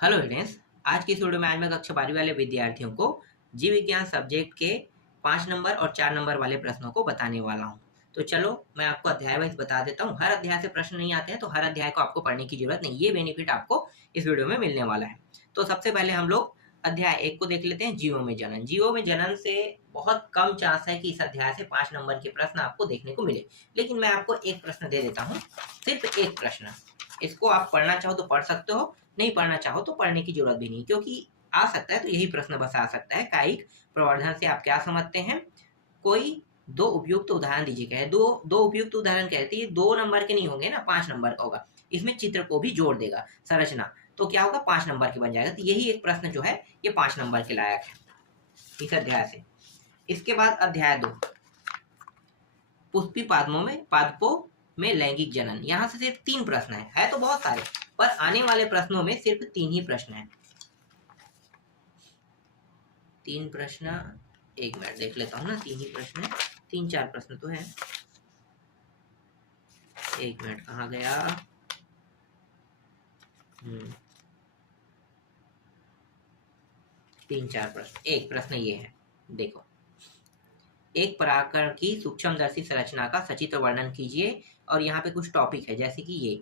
Hello friends. आज की इस वीडियो में आज मैं कक्षा 12वीं वाले विद्यार्थियों को जीव विज्ञान सब्जेक्ट के 5 नंबर और 4 नंबर वाले प्रश्नों को बताने वाला हूं। तो चलो मैं आपको अध्याय वाइज बता देता हूं। हर अध्याय से प्रश्न नहीं आते हैं तो हर अध्याय को आपको पढ़ने की जरूरत नहीं, ये बेनिफिट आपको इस वीडियो में मिलने वाला है। तो सबसे पहले हम लोग अध्याय 1 को देख लेते हैं, जीवों में जनन। जीवों में जनन से बहुत कम चांस है कि इस अध्याय से 5 नंबर के प्रश्न आपको देखने को मिले, लेकिन मैं आपको एक प्रश्न दे देता हूँ, सिर्फ एक प्रश्न। इसको आप पढ़ना चाहो तो पढ़ सकते हो, नहीं पढ़ना चाहो तो पढ़ने की जरूरत भी नहीं, क्योंकि आ सकता है तो यही प्रश्न बस आ सकता है। कायिक प्रवर्धन से आप क्या समझते हैं? कोई दो उपयुक्त उदाहरण दीजिए। कहे दो दो उपयुक्त उदाहरण कहते हैं, 2 नंबर के नहीं होंगे ना, 5 नंबर का होगा। इसमें चित्र को भी जोड़ देगा, संरचना, तो क्या होगा, 5 नंबर के बन जाएगा। तो यही एक प्रश्न जो है ये 5 नंबर के लायक है इस अध्याय से। इसके बाद अध्याय 2, पुष्पी पादपों में लैंगिक जनन। यहाँ से सिर्फ 3 प्रश्न है तो बहुत सारे, पर आने वाले प्रश्नों में सिर्फ 3 ही प्रश्न है। 3 प्रश्न, एक मिनट देख लेता हूँ ना, 3 ही प्रश्न है, 3-4 प्रश्न तो है। एक मिनट, कहाँ गया? 3-4 प्रश्न, एक प्रश्न ये है, देखो। एक परागकण की सूक्ष्मदर्शी संरचना का सचित्र वर्णन कीजिए। और यहाँ पे कुछ टॉपिक है, जैसे कि ये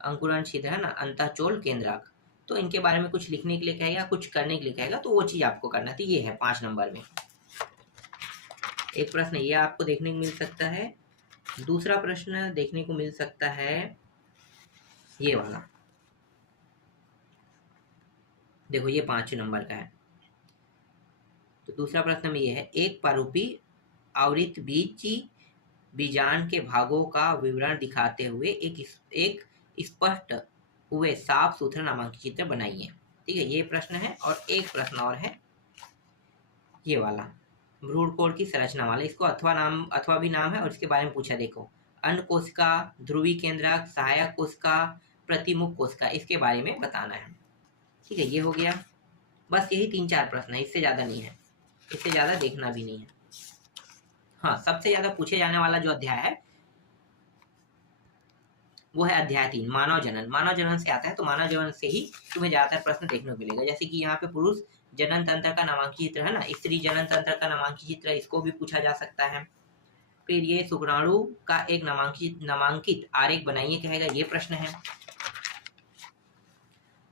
अंकुरण छिद्र है ना, अंतःचोल केंद्रक, तो इनके बारे में कुछ लिखने के लिए कहेगा, कुछ करने के लिए कहेगा, तो वो चीज आपको करना थी। ये है 5 नंबर में एक प्रश्न, ये आपको देखने को मिल सकता है। दूसरा प्रश्न देखने को मिल सकता है ये वाला, देखो ये 5 नंबर का है। तो दूसरा प्रश्न में ये है, एक पारूपी आवृत बीजांड के भागों का विवरण दिखाते हुए एक स्पष्ट हुए साफ सुथरा नामांकित चित्र बनाइए। ठीक है, ये प्रश्न है। और एक प्रश्न और है ये वाला, भ्रूणकोण की संरचना वाला। इसको अथवा भी नाम है और इसके बारे में पूछा, देखो, अंड कोशिका, ध्रुवी केंद्रक, सहायक कोशिका, प्रतिमुख कोशिका, इसके बारे में बताना है। ठीक है, ये हो गया। बस यही 3-4 प्रश्न है, इससे ज्यादा नहीं है, इससे ज्यादा देखना भी नहीं है। हाँ, सबसे ज्यादा पूछे जाने वाला जो अध्याय है वो है अध्याय 3, मानव जनन। मानव जनन से आता है, तो मानव जनन से ही तुम्हें ज्यादातर प्रश्न देखने को मिलेगा। जैसे कि यहाँ पे पुरुष जनन तंत्र का नामांकित चित्र है ना, स्त्री जनन तंत्र का नामांकित चित्र, इसको भी पूछा जा सकता है। फिर ये शुक्राणु का एक नामांकित आरेख बनाइए कहेगा, ये प्रश्न है।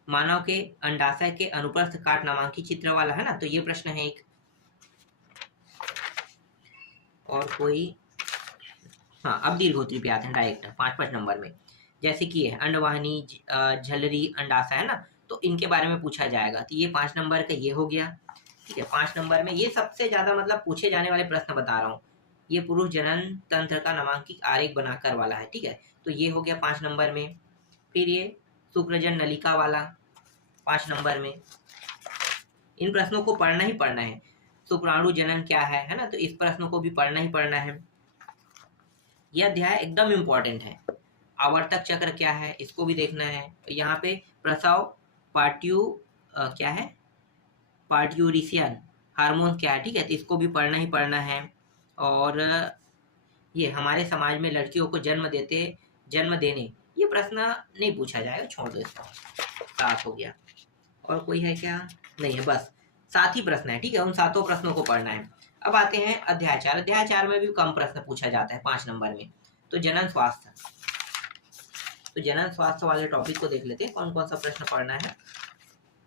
मानव के अंडाशय के अनुप्रस्थ काट नामांकित चित्र वाला है ना, तो ये प्रश्न है एक। और कोई, हाँ, अब दीर्घोत्री पे आते हैं डायरेक्ट 5-5 नंबर में। जैसे कि ये अंडवाहिनी, झलरी, अंडाशय है ना, तो इनके बारे में पूछा जाएगा। तो ये 5 नंबर का ये हो गया। ठीक है, 5 नंबर में ये सबसे ज्यादा मतलब पूछे जाने वाले प्रश्न बता रहा हूँ। ये पुरुष जनन तंत्र का नामांकित आरेख बनाकर वाला है। ठीक है, तो ये हो गया 5 नंबर में। फिर ये शुक्रजन नलिका वाला 5 नंबर में। इन प्रश्नों को पढ़ना ही पढ़ना है। शुक्राणु जनन क्या है ना, तो इस प्रश्नों को भी पढ़ना ही पढ़ना है। यह अध्याय एकदम इम्पोर्टेंट है। आवर्तक चक्र क्या है, इसको भी देखना है। यहाँ पे प्रसव क्या है, पार्ट्यूरिशियन हार्मोन क्या है। ठीक है, तो इसको भी पढ़ना ही पढ़ना है। और ये हमारे समाज में लड़कियों को जन्म देने, ये प्रश्न नहीं पूछा जाएगा, छोड़ दो इसको। 7 हो गया। और कोई है क्या? नहीं है, बस 7 ही प्रश्न है। ठीक है, उन 7 प्रश्नों को पढ़ना है। अब आते हैं अध्याय 4। अध्याय 4 में भी कम प्रश्न पूछा जाता है 5 नंबर में। तो जनन स्वास्थ्य, तो जनन स्वास्थ्य वाले टॉपिक को देख लेते हैं, कौन कौन सा प्रश्न पढ़ना है।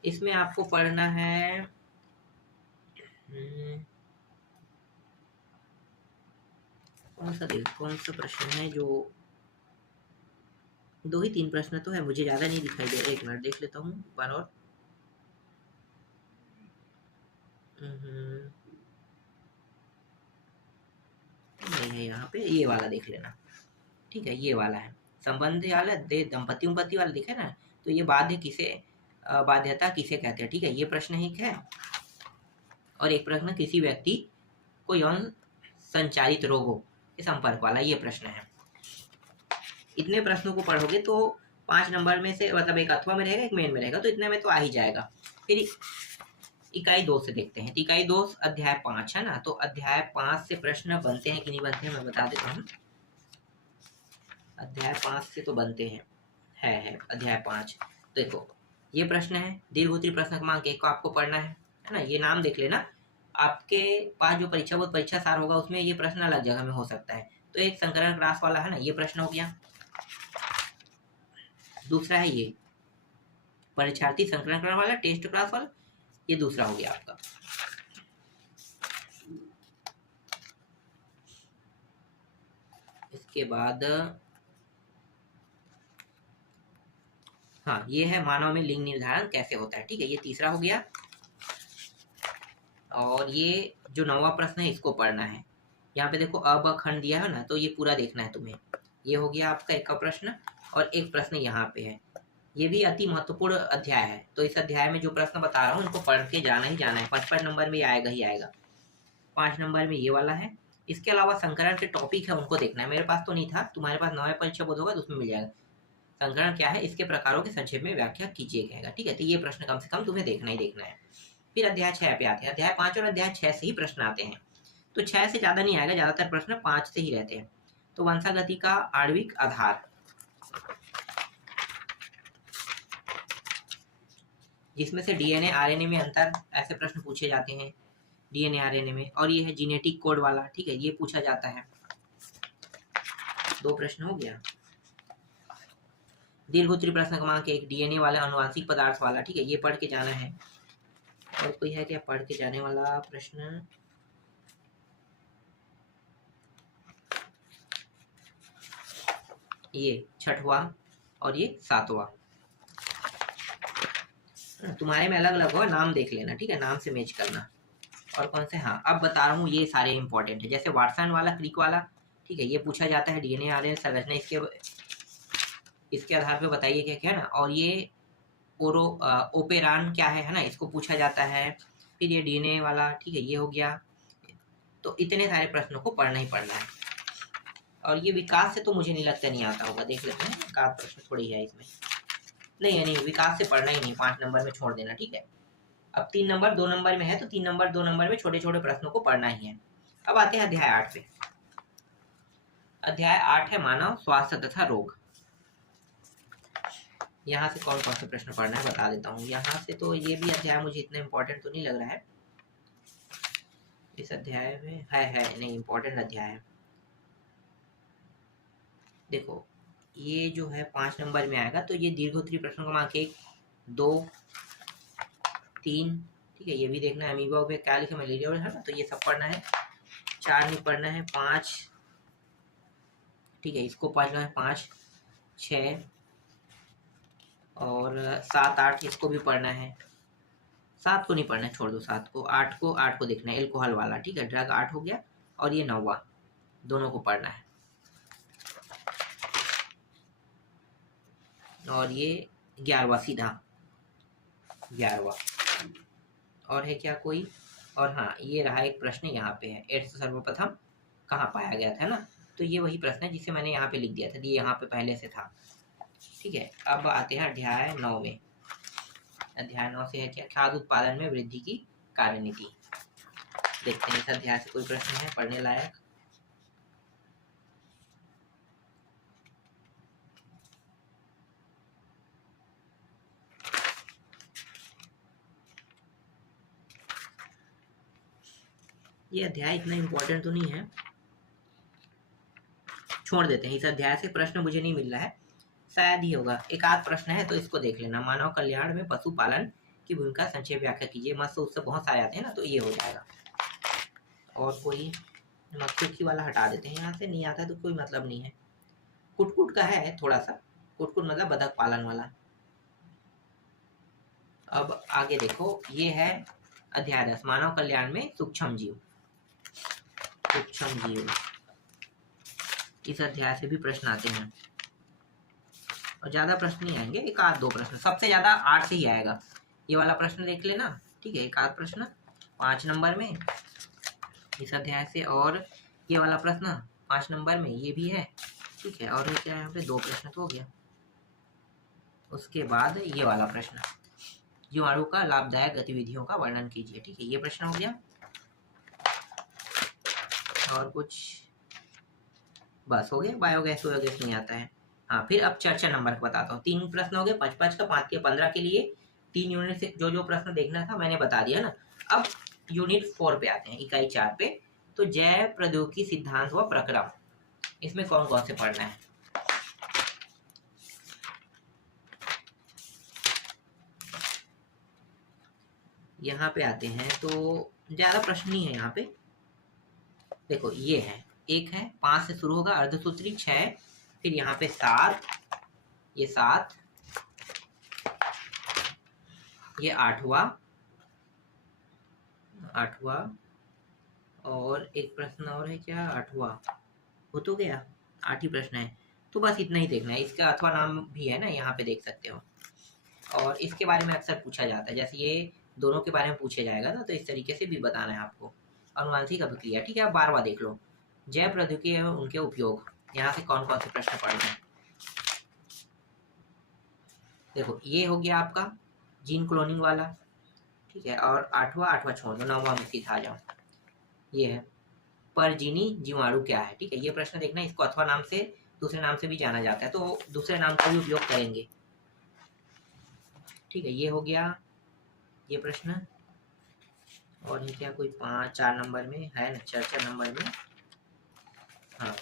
इसमें आपको पढ़ना है कौन सा प्रश्न है, जो 2 ही 3 प्रश्न तो है, मुझे ज्यादा नहीं दिखाई दे। एक मिनट देख लेता हूँ पर और नहीं है यहाँ पे, ये वाला देख लेना। ठीक है, ये वाला है संबंध वाला, दे दंपति उम्पति वाला दिखा ना, तो ये बाध्यता किसे कहते हैं। ठीक है, ये प्रश्न एक है। और एक प्रश्न किसी व्यक्ति को यौन संचारित रोगों के संपर्क वाला, ये प्रश्न है। इतने प्रश्नों को पढ़ोगे तो 5 नंबर में से मतलब एक अथवा में रहेगा, एक मेन में रहेगा, तो इतने में तो आ ही जाएगा। फिर इकाई 2 से देखते हैं। इकाई 2 अध्याय 5 है ना, तो अध्याय 5 से प्रश्न बनते हैं कि नहीं बनते हैं मैं बता देता हूँ। अध्याय 5 से तो बनते हैं, है अध्याय 5। देखो, ये प्रश्न है। दीर्घोत्तरी प्रश्न क्रमांक 1 को आपको पढ़ना है ना। ये नाम देख लेना, आपके पास जो परीक्षा वो परीक्षा सार होगा उसमें ये प्रश्न अलग जगह में हो सकता है। तो एक संकरण क्लास वाला है ना, ये प्रश्न हो गया। दूसरा है ये परीक्षार्थी संकलन करने वाला, टेस्ट क्लास वाला, ये दूसरा हो गया आपका। इसके बाद हाँ, ये है मानव में लिंग निर्धारण कैसे होता है, ठीक है, ये तीसरा हो गया। और ये जो 9वां प्रश्न है इसको पढ़ना है। यहाँ पे देखो अब खंड दिया है ना, तो ये पूरा देखना है तुम्हें। ये हो गया आपका एक का प्रश्न, और एक प्रश्न यहाँ पे है। ये भी अति महत्वपूर्ण अध्याय है, तो इस अध्याय में जो प्रश्न बता रहा हूँ उनको पढ़ के जाना ही जाना है। 5 नंबर में आएगा ही आएगा। 5 नंबर में ये वाला है। इसके अलावा संकरण के टॉपिक है उनको देखना है। मेरे पास तो नहीं था, तुम्हारे पास 9वें परीक्षा बोध होगा तो उसमें मिल जाएगा। संकरण क्या है, इसके प्रकारों की संक्षेप में व्याख्या कीजिए कहेगा, ठीक है। तो ये प्रश्न कम से कम तुम्हें देखना ही देखना है। फिर अध्याय 6 पे आते हैं। अध्याय 5 और अध्याय 6 से ही प्रश्न आते हैं, तो 6 से ज्यादा नहीं आएगा, ज्यादातर प्रश्न 5 से ही रहते हैं। तो वंशागति का आणविक आधार, जिसमें से डीएनए आरएनए में अंतर, ऐसे प्रश्न पूछे जाते हैं डीएनए आरएनए में। और ये है जीनेटिक कोड वाला, ठीक है, ये पूछा जाता है। 2 प्रश्न हो गया। दीर्घोत्तरी प्रश्न क्रमांक 1 डीएनए वाला, अनुवांशिक पदार्थ वाला, ठीक है, ये पढ़ के जाना है। और कोई है क्या पढ़ के जाने वाला प्रश्न? ये 6वां और ये 7वां। तुम्हारे में अलग अलग हो, नाम देख लेना, ठीक है, नाम से मैच करना। और कौन से, हाँ अब बता रहा हूँ, ये सारे इंपॉर्टेंट है। जैसे वाटसन वाला, क्रिक वाला, ठीक है, ये पूछा जाता है। डीएनए आरएनए संरचना इसके आधार पे बताइए क्या क्या ना। और ये ओपेरान क्या है ना, इसको पूछा जाता है। फिर ये डीएनए वाला, ठीक है, ये हो गया। तो इतने सारे प्रश्नों को पढ़ना ही पढ़ना है। और ये विकास से तो मुझे नहीं लगता नहीं आता होगा, देख लेते हैं। विकास प्रश्न थोड़ी है इसमें, नहीं विकास से पढ़ना ही नहीं, 5 नंबर में छोड़ देना, ठीक है। अब 3 नंबर 2 नंबर में है, तो 3 नंबर 2 नंबर में छोटे छोटे प्रश्नों को पढ़ना ही है। अब आते हैं अध्याय 8 पे। अध्याय 8 है मानव स्वास्थ्य तथा रोग। यहाँ से कौन कौन से प्रश्न पढ़ना है बता देता हूँ। यहाँ से तो ये भी अध्याय मुझे इतना इम्पोर्टेंट तो नहीं लग रहा है। इस अध्याय में है नहीं, इम्पोर्टेंट अध्याय है। देखो ये जो है 5 नंबर में आएगा, तो ये दीर्घोत्तरी प्रश्न क्रमांक 1 2 3, ठीक है, ये भी देखना है। अमीबा में क्या लिखा, मलेरिया है ना, तो ये सब पढ़ना है। 4 में पढ़ना है, 5, ठीक है, इसको पढ़ना है। 5 6 और 7 8 इसको भी पढ़ना है। 7 को नहीं पढ़ना है, छोड़ दो 7 को। 8 को देखना है, एल्कोहल वाला, ठीक है, ड्रग 8 हो गया। और ये 9वां, दोनों को पढ़ना है। और ये 11वां सीधा 11वां। और है क्या कोई? और हाँ, ये रहा एक प्रश्न यहाँ पे है, एड्स सर्वप्रथम कहाँ पाया गया था ना, तो ये वही प्रश्न है जिसे मैंने यहाँ पे लिख दिया था, ये यहाँ पे पहले से था, ठीक है। अब आते हैं अध्याय 9 में। अध्याय 9 से है क्या, खाद्य उत्पादन में वृद्धि की कार्यनीति। देखते हैं इस अध्याय से कोई प्रश्न है पढ़ने लायक। ये अध्याय इतना इम्पोर्टेंट तो नहीं है, छोड़ देते हैं। इस अध्याय से प्रश्न मुझे नहीं मिल रहा है, शायद ही होगा। एक आध प्रश्न है तो इसको देख लेना। मानव कल्याण में पशुपालन की भूमिका संक्षेप व्याख्या कीजिए। मत्स्य उससे बहुत सारे आते हैं ना, तो ये हो जाएगा। और कोई मत्स्यकी वाला हटा देते हैं, यहाँ से नहीं आता तो कोई मतलब नहीं है। कुटकुट का है थोड़ा सा, कुटकुट मतलब बतख पालन वाला। अब आगे देखो, ये है अध्याय 10 मानव कल्याण में सूक्ष्म जीव। सूक्ष्म जीव, इस अध्याय से भी प्रश्न आते हैं, और ज्यादा प्रश्न नहीं आएंगे, एक आध 2 प्रश्न, सबसे ज्यादा 8 से ही आएगा। ये वाला प्रश्न देख लेना, ठीक है, एक आध प्रश्न 5 नंबर में इस अध्याय से। और ये वाला प्रश्न 5 नंबर में ये भी है, ठीक है। और क्या यहाँ पे 2 प्रश्न तो हो गया। उसके बाद ये वाला प्रश्न, जीवाणु का लाभदायक गतिविधियों का वर्णन कीजिए, ठीक है, ये प्रश्न हो गया। और कुछ बस हो गया, बायोगैस वोयोगैस नहीं आता है। हाँ, फिर अब चर्चा नंबर बताता हूँ। 3 प्रश्न हो गए, 5 5 का, 5 के 15 के लिए 3 यूनिट से जो जो प्रश्न देखना था मैंने बता दिया ना। अब यूनिट 4 पे आते हैं, इकाई 4 पे। तो जैव प्रौद्योगिकी सिद्धांत व प्रक्रम, इसमें कौन कौन से पढ़ना है? यहाँ पे आते हैं तो ज्यादा प्रश्न नहीं है यहाँ पे। देखो ये है, एक है 5 से शुरू होगा अर्धसूत्री, 6, फिर यहाँ पे 7, ये 7, ये 8वां, और एक प्रश्न और है क्या, 8वां हो तो गया, 8 ही प्रश्न है। तो बस इतना ही देखना है। इसका अथवा नाम भी है ना, यहाँ पे देख सकते हो। और इसके बारे में अक्सर पूछा जाता है, जैसे ये दोनों के बारे में पूछे जाएगा ना, तो इस तरीके से भी बताना है आपको। अनुवांशिक अभिक्रिया, ठीक है, आप बार बार देख लो। जैव प्रौद्योगिकी एवं उनके उपयोग, यहाँ से कौन कौन से प्रश्न पढ़ने हैं? देखो ये हो गया आपका जीन क्लोनिंग वाला, ठीक है। और 8वां छोड़ दो, 9वां में सीधा आ जाओ। ये है परजीवी जीवाणु क्या है, ठीक है। ये प्रश्न देखना, इसको अथवा नाम से, दूसरे नाम से भी जाना जाता है, तो दूसरे नाम का भी उपयोग करेंगे, ठीक है। ये हो गया ये प्रश्न। और ये क्या, कोई 4 नंबर में है ना, 4 नंबर में, हाँ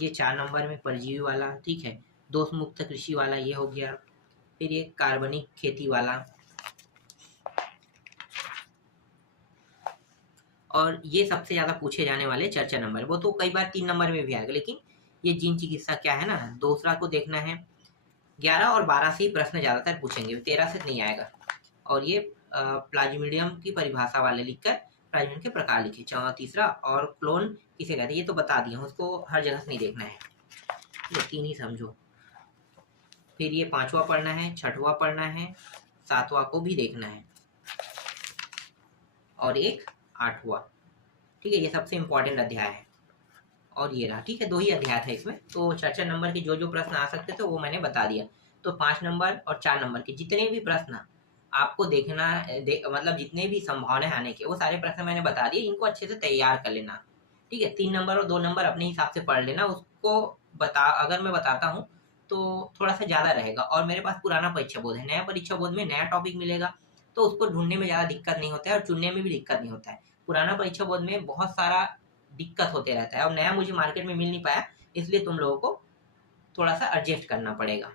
ये 4 नंबर में परजीवी वाला, ठीक है। दोष मुक्त कृषि वाला ये हो गया। फिर ये कार्बनिक खेती वाला, और ये सबसे ज्यादा पूछे जाने वाले 4 नंबर, वो तो कई बार 3 नंबर में भी आएगा, लेकिन ये जीन चिकित्सा क्या है ना, दूसरा को देखना है। 11 और 12 से ही प्रश्न ज्यादातर पूछेंगे, 13 से नहीं आएगा। और ये प्लाज्मीडियम की परिभाषा वाले लिखकर प्लाज्मीडियम के प्रकार लिखे, तीसरा। और क्लोन किसे कहते हैं ये तो बता दिया, उसको हर जगह से नहीं देखना है, ये 3 ही समझो। फिर ये 5वां पढ़ना है, 6वां पढ़ना है, 7वां को भी देखना है, और एक 8वां, ठीक है। ये सबसे इंपॉर्टेंट अध्याय है। और ये रहा, ठीक है, 2 ही अध्याय था इसमें, तो 4 नंबर के जो जो प्रश्न आ सकते थे वो मैंने बता दिया। तो 5 नंबर और 4 नंबर के जितने भी प्रश्न आपको देखना मतलब जितने भी संभावना है आने के, वो सारे प्रश्न मैंने बता दिए। इनको अच्छे से तैयार कर लेना, ठीक है। 3 नंबर और 2 नंबर अपने हिसाब से पढ़ लेना, उसको अगर मैं बताता हूँ तो थोड़ा सा ज़्यादा रहेगा। और मेरे पास पुराना परीक्षा बोध है, नया परीक्षा बोध में नया टॉपिक मिलेगा, तो उसको ढूंढने में ज़्यादा दिक्कत नहीं होता है, और चुनने में भी दिक्कत नहीं होता है। पुराना परीक्षा बोध में बहुत सारा दिक्कत होते रहता है, और नया मुझे मार्केट में मिल नहीं पाया, इसलिए तुम लोगों को थोड़ा सा एडजस्ट करना पड़ेगा।